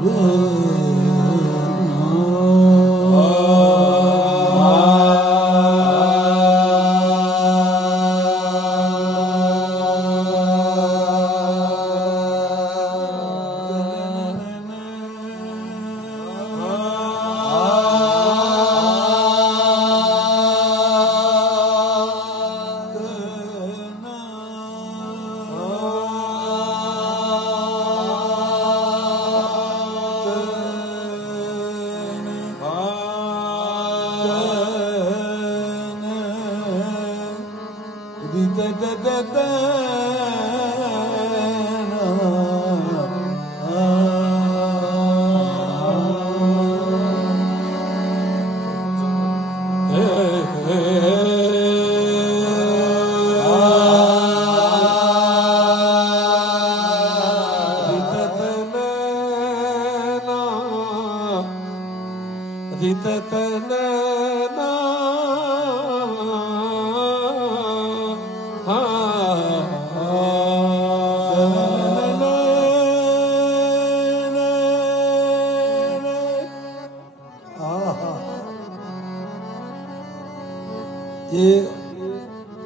ये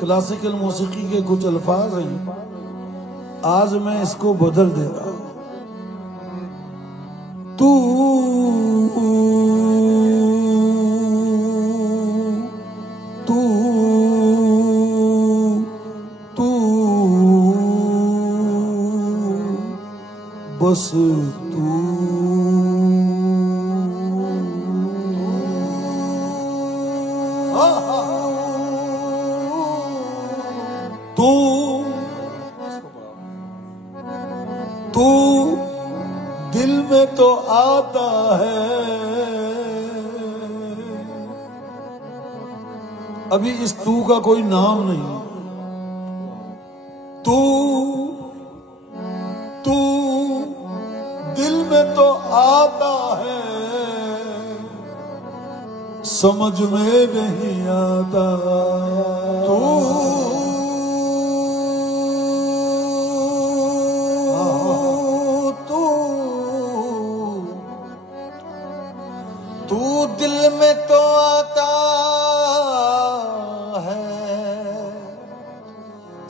क्लासिकल मौसीकी के कुछ अल्फाज हैं, आज मैं इसको बदल दे रहा हूं। तू तू तू बस तू तू दिल में तो आता है, अभी इस तू का कोई नाम नहीं। तू तू दिल में तो आता है, समझ में नहीं आता। तू दिल में तो आता है,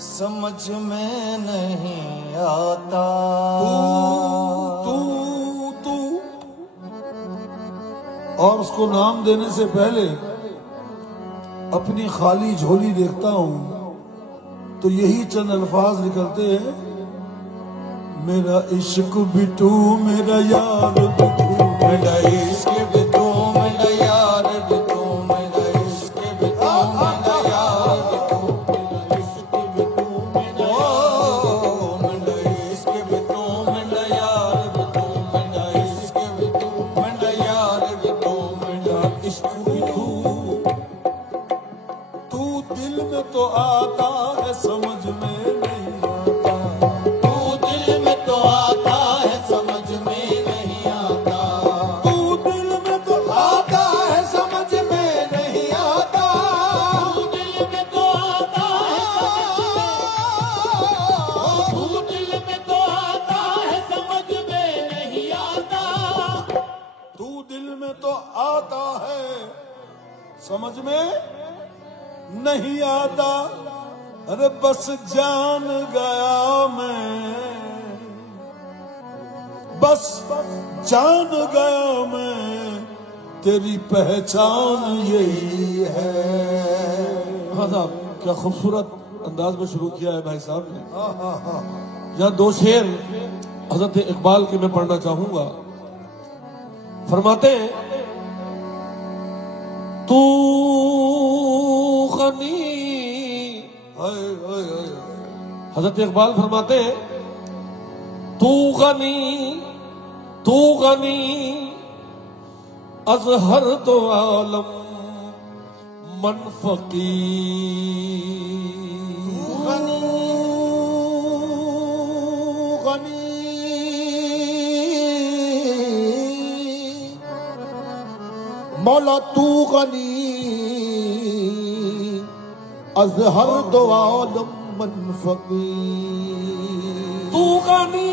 समझ में नहीं आता। तू तू और उसको नाम देने से पहले अपनी खाली झोली देखता हूं तो यही चंद अल्फाज निकलते हैं। मेरा इश्क भी तू, मेरा यार भी तू, मेरा इश्क भी तू, मेरा यार भी तू, मेरा इश्क भी तू, मेरा यार भी तू, मेरा इश्क भी तू, मेरा इश्क भी तू, मेरा यार भी तू, मेरा इश्क भी तू, मेरा यार भी तू, मेरा इश्क भी तू। तू दिल में तो आता है, समझ में नहीं आता। तू दिल में तो आता है, समझ में नहीं आता। तू दिल में तो आता है, समझ में नहीं आता। तू दिल में तो आता है, तू दिल में तो आता है, समझ में नहीं आता। तू दिल में तो आता है, समझ में नहीं आता। अरे बस जान गया मैं, बस जान गया मैं, तेरी पहचान यही है। हाँ साहब, क्या खूबसूरत अंदाज में शुरू किया है भाई साहब ने। यहाँ दो शेर हजरत इकबाल के मैं पढ़ना चाहूंगा। फरमाते हैं, तू गनी, हजरत इकबाल फरमाते हैं, तू गनी अज हर दो आलम मन फकीर। मौला तू गनी अज हर दो आलम मन फकीर। तू गनी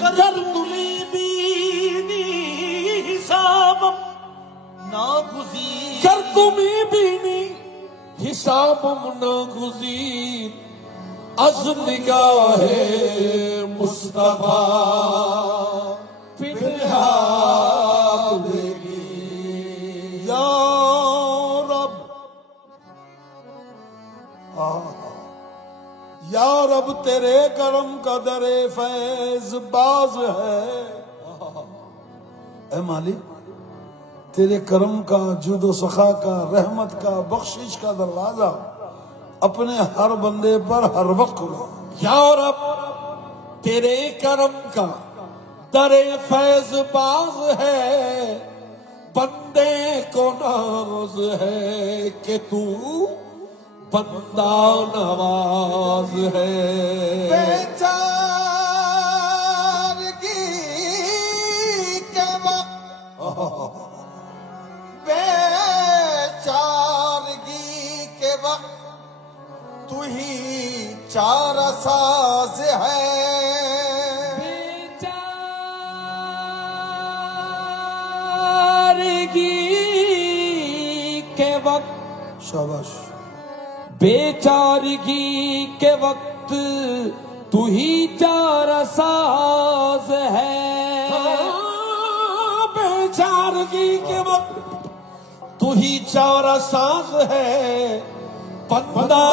कर तुम्हें बीनी हिसाबम नागुज़ीर. कर तुम्हें बीनी हिसाबम नागुज़ीर अज़ निगाहे मुस्तफा पिन्हाब देगी. या रब या रब तेरे करम का दरे फैज बाज है. ए मालिक तेरे करम का जुदो सखा का रहमत का बख्शिश का दरवाजा अपने हर बंदे पर हर वक्त खुला. या रब तेरे करम का दरे फैज बाज है बंदे को नाज है कि तू बंदा नवाज है. बेचारगी के वक्त बेचारगी के वक्त तू ही चारा साज है. बेचारगी के वक्त शाबाश. बेचारगी के वक्त तू ही चारा साज है. बेचारगी के वक्त तू ही चारा साज है बंदा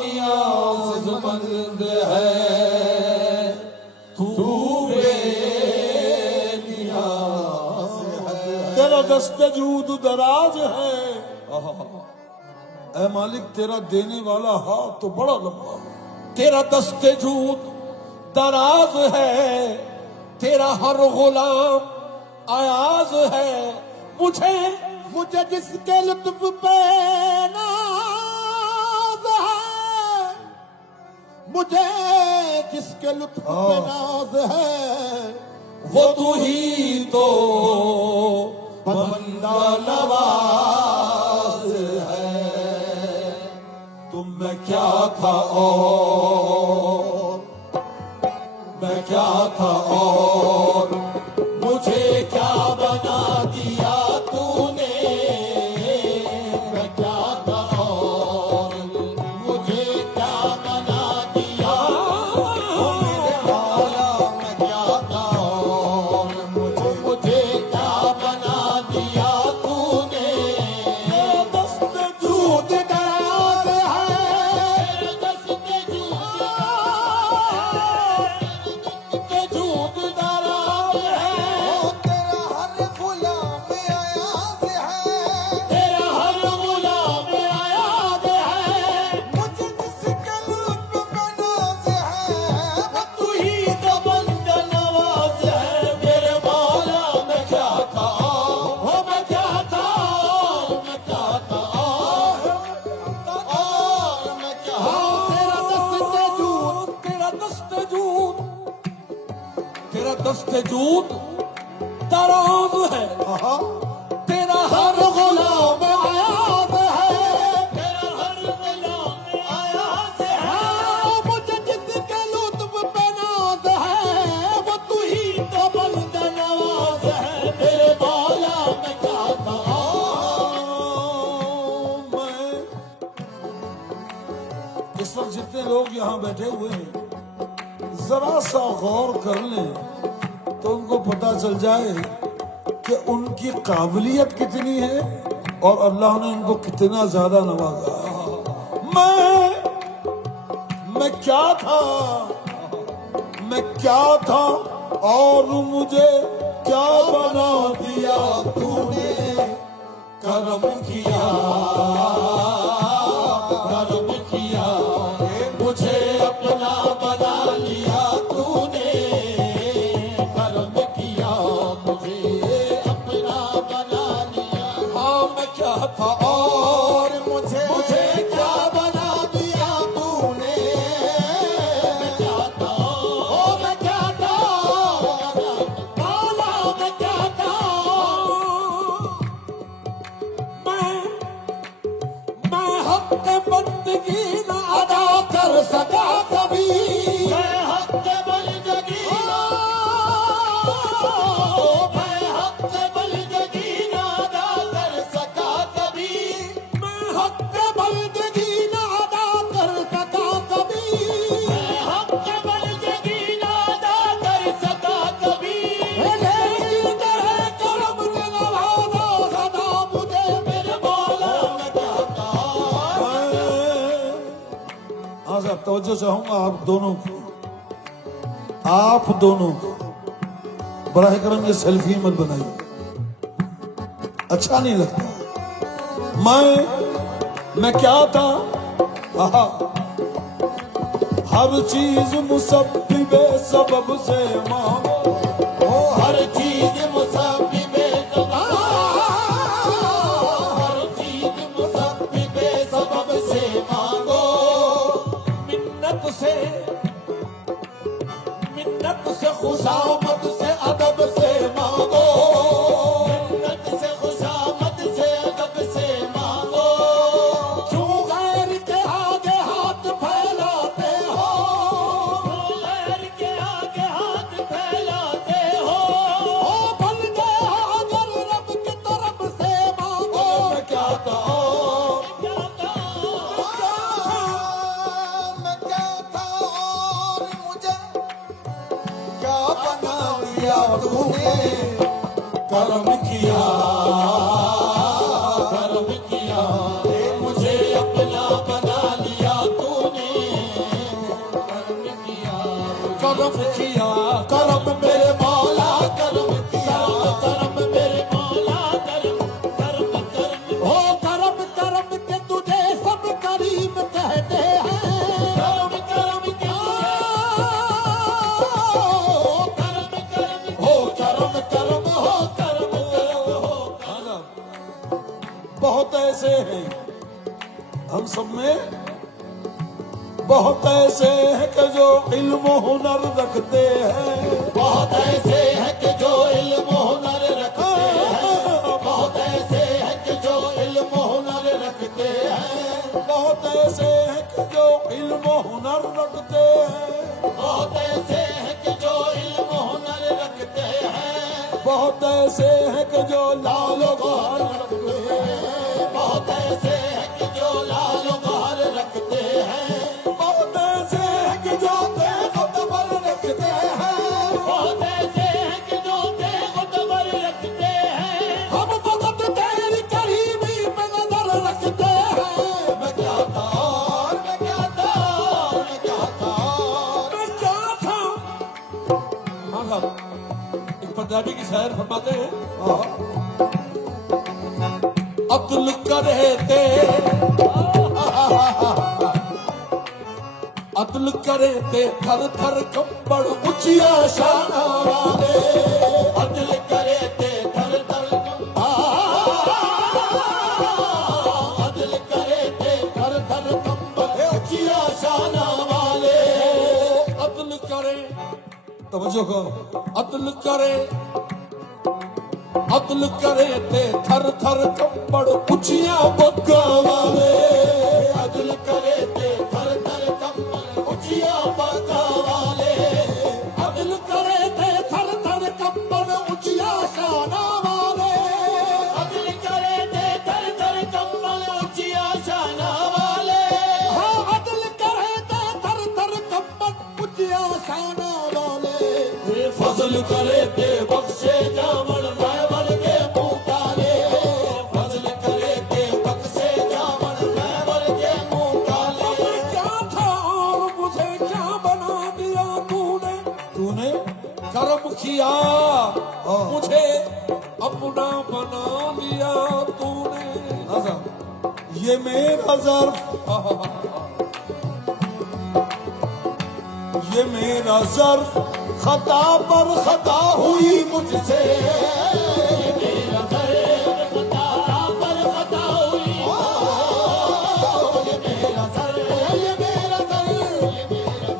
नियाज़मंद है तू बेनियाज़ है. तेरा दस्त जूद दराज है. ऐ मालिक तेरा देने वाला हाथ तो बड़ा लंबा है. तेरा दस्ते जूद दराज है तेरा हर गुलाम आयाज है. मुझे मुझे जिसके लुत्फ पे नाज है मुझे जिसके लुत्फ पे नाज है वो तू ही तो बंदा नवाज है. तुम मैं क्या था और मैं क्या था और मुझे क्या बना दिया तूने. मैं क्या था और मुझे क्या बना दिया. मेरे मौला मैं क्या था और मुझे क्या बना दिया तूने. दस्त जूद दराज है. जूद दराज है. तेरा हर गुलाम आयाज़ है. तेरा हर गुलाम आयाद है. मुझे जिसके लुत्फ पे नाज है वो तू ही तो बंदा नवाज है. मेरे मौला मैं क्या था हो मैं क्या था मैं क्या था और मैं क्या तेरा दस्त जूद तेरा दस्त जूद दराज है. तेरा हर गुलाम आयाद है. तेरा हर गुलाम आयाद है. मुझे जिसके लुत्फ पे नाज है वो तू ही तो बंदा नवाज है. मेरे मौला मैं क्या था मैं. इस वक्त जितने लोग यहाँ बैठे हुए हैं जरा सा गौर कर लें तो उनको पता चल जाए कि उनकी काबिलियत कितनी है और अल्लाह ने उनको कितना ज्यादा नवाजा. मैं क्या था और मुझे क्या बना दिया तूने करम किया, करम किया, मुझे अपना बना लिया तूने, करम किया, मुझे अपना बना लिया। हाँ मैं क्या था और मुझे क्या बना दिया तूने, मैं क्या था, ओ मैं क्या था, मौला मैं क्या था। मैं हक बंदगी न अदा कर सका कभी, मैं हक बंदगी ना, मैं हक बंदगी ना अदा कर सका कभी, मैं हक बंदगी न अदा कर सका कभी, मैं हक बंदगी ना अदा कर सका कभी। लेकिन तेरे करम ने नवाजा सदा मुझे। मेरे मौला मैं क्या था, हाँ साहब तवज्जो चाहूंगा आप दोनों की, आप दोनों को बराह करम ये सेल्फी मत बनाइए, अच्छा नहीं लगता। मैं क्या था, आहा, हर चीज मुसब्बिबे सबब से मांगो, ओ हर चीज मुसब्बिबे सबब, हर चीज मुसब्बिबे सबब से मांगो। मिन्नत से खुशामत से अदब से मांगो, मिन्नत से खुशामद से अदब से मांगो। क्यों गैर के आगे हाथ फैलाते हो, गैर के आगे हाथ फैलाते हो, ओ बंदे अगर रब की तरफ से मांगो। मैं क्या था, क्या था, मैं क्या था, और मुझे क्या बना दिया तूने, करम किया, करम किया, मुझे अपना बना लिया तूने, करम किया, करम किया, करम मेरे मौला करम किया, करम मेरे मौला करम, करम करम हो करम करम के तुझे सब करीम कहते हैं। करम करम के करम करम हो करम करम हो करम करम हो। बहुत ऐसे हैं हम सब में, बहुत ऐसे हैं कि जो इल्म हुनर रखते हैं, बहुत ऐसे हैं कि जो इल्म हुनर रखते हैं, बहुत ऐसे हैं कि जो इल्म हुनर रखते हैं, बहुत ऐसे हैं कि जो इल्म हुनर रखते हैं, बहुत ऐसे हैं कि जो इल्म हुनर रखते हैं, बहुत ऐसे हैं कि जो लालो गौहर रखते हैं, बहुत ऐसे हैं कि जो लाल गौहर रखते हैं, बहुत ऐसे हैं कि जो तेगुतबर रखते हैं। बहुत ऐसे हैं कि जो तेगुतबर रखते हैं। हम फकत तेरी करीमी पे नजर रखते हैं। मैं क्या था, और मैं क्या था, और मैं क्या था, मैं क्या था, हाँ साहब एक पंजाबी की शायर फरमाते हैं, अब्दुल करे ते अदल करे ते थर थर कंबड़ उचिया शाना वाले, अदल करे ते थर थर अदल करे ते थर थर कंबल ऊंचिया शाना वाले। अदल करे, तवज्जो करो, अदल करे ते थर थर कंबड़ उचिया बग्गा वाले, अदल करे ते थर थर कंबल ऊंचिया बागा वाले, अदल करे ते थर थर कंबड़ उचिया शाना वाले, अदल करे ते थर थर कंबल ऊंचिया शाना वाले। हाँ अदल करे ते थर थर कंबड़ उचिया शाना वाले, फजल करे ते बख्शे जामन महवर के मुंह काले, फजल करे ते बख्शे जामन महवर के मुंह काले। मैं क्या था और मुझे क्या बना दिया तूने, तूने कर्म किया ये मेरा ज़र्फ, ये मेरा ज़र्फ खता पर खता हुई मुझसे, मेरा दर्द खता पर खता हुई, ये मेरा दर्द, ये मेरा दर्द,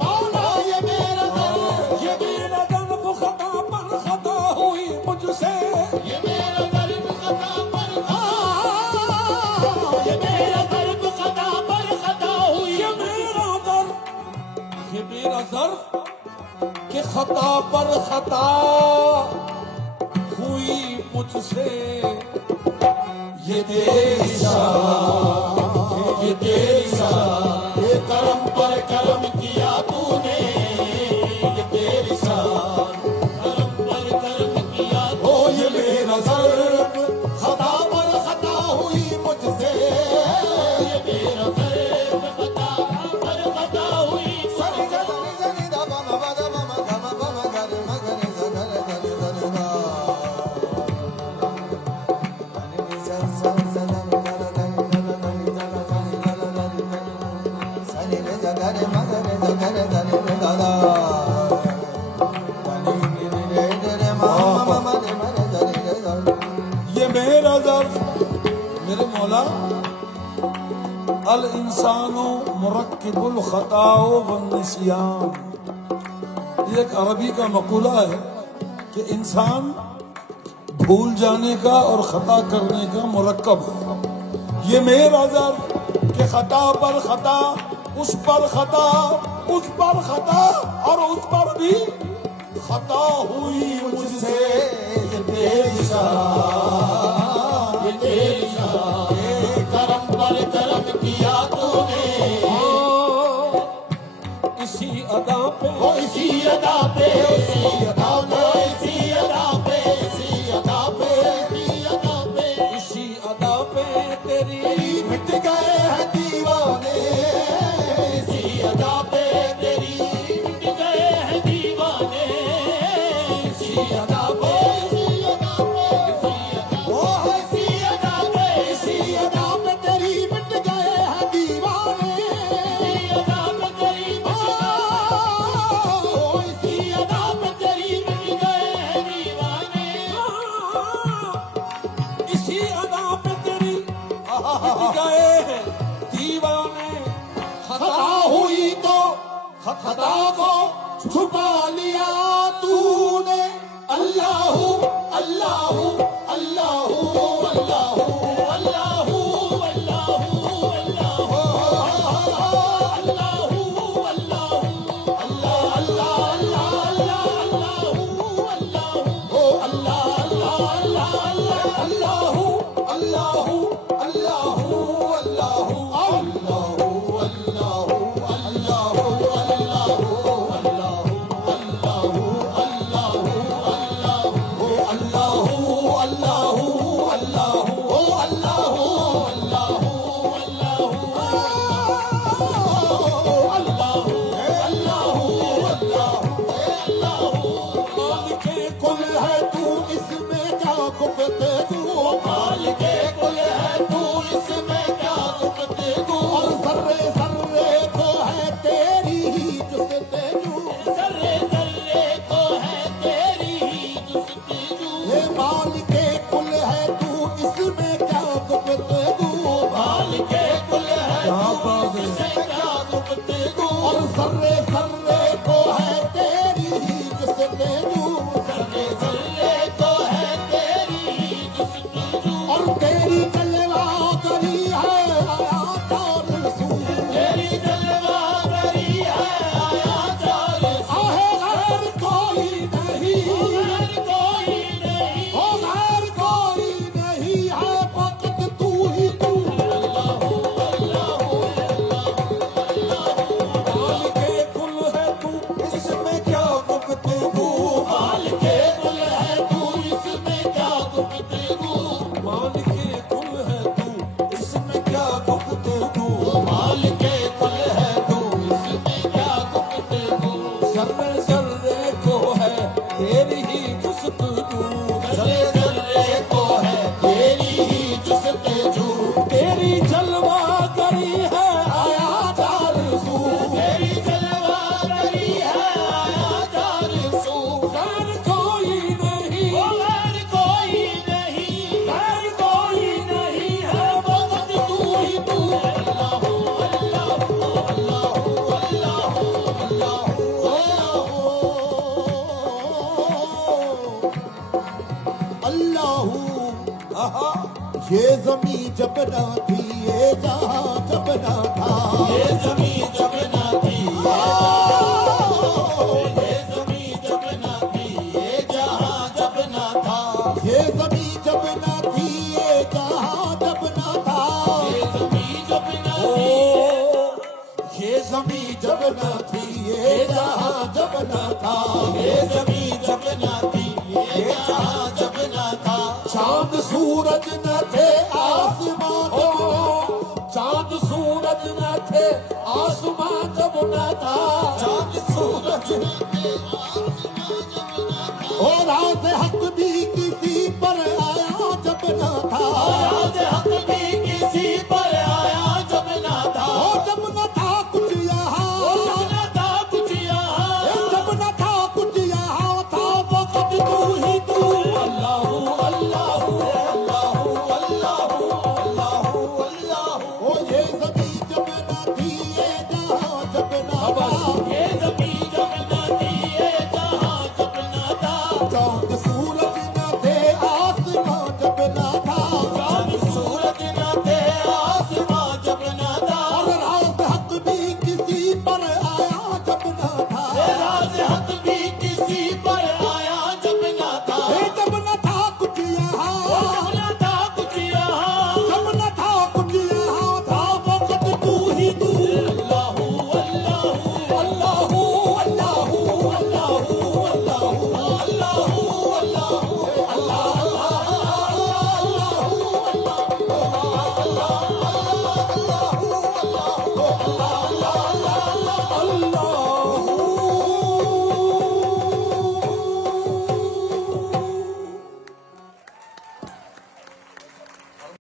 मौला ये मेरा दर्द, ये मेरा दर्द खता पर खता हुई मुझसे, ये मेरा दर्द खता पर ये मेरा दर्द खता पर खता हुई, ये मेरा दर्द, ये मेरा दर्द के खता पर खता हुई मुझसे, ये तेरी शान, ये तेरी शान, ये करम पर करम किया तूने, ये तेरी शान, करम पर करम किया ओ ये मेरा ज़र्फ खता पर खता हुई मुझसे, ये मेरा दर्द खता पर खता हुई, ये मेरा ज़र्फ मेरे मौला, अल इंसानो मुरक्किबुल खताओ वन निसियान, ये एक अरबी का मकूला है कि इंसान भूल जाने का और खता करने का मुरक्कब है। ये मेरा ज़र्फ कि खता पर खता, उस पर खता, उस पर खता और उस पर भी खता हुई मुझसे, ये तेरी शान, ये तेरी शान, करम पर करम किया तूने, इसी अदा पे, ओ इसी अदा पे, इसी अदा पे, इसी अदा पे, इसी अदा पे, इसी अदा पे, इसी अदा पे तेरी मिट गए हैं दीवाने, इसी अदा पे तेरी मिट गए हैं दीवाने, इसी अदा पे, इसी अदा पे, इसी अदा पे, इसी अदा पे तेरी मिट गए हैं दीवाने, इसी अदा पे तेरी इसी अदा पे तेरी मिट गए हैं दीवाने, इसी अदा पे तेरी मिट गए हैं दीवाने, खता हुई तो खता को छुपा लिया तूने, अल्लाहू अल्लाहू अल्लाहू अल्लाहू अल्लाहू अल्लाहू अल्लाहू अल्लाहू अल्लाहू अल्लाह अल्लाह अल्लाह अल्लाहू अल्लाहू अल्लाह अल्लाह अल्लाह अल्लाहू अल्लाहू अल्लाहू अल्लाहू कुल है तू इसमें क्या गुप्ते तू, मालिक कुल है ये जमीन जब ना थी ये जहां जब ना था ये जमीन जब ना थी ये जमीन जब ना थी ये जहां जब ना था ये जमीन जब ना थी ये जहां जब ना था ये जमीन जब ना थी ये जमीन जब ना थी ये जहां जब ना था ये जमीन जब ना थी ये जहां जब ना था चांद सूरज न थे आसमां जब चांद सूरज न थे आसमां जब न था चांद सूरज न थे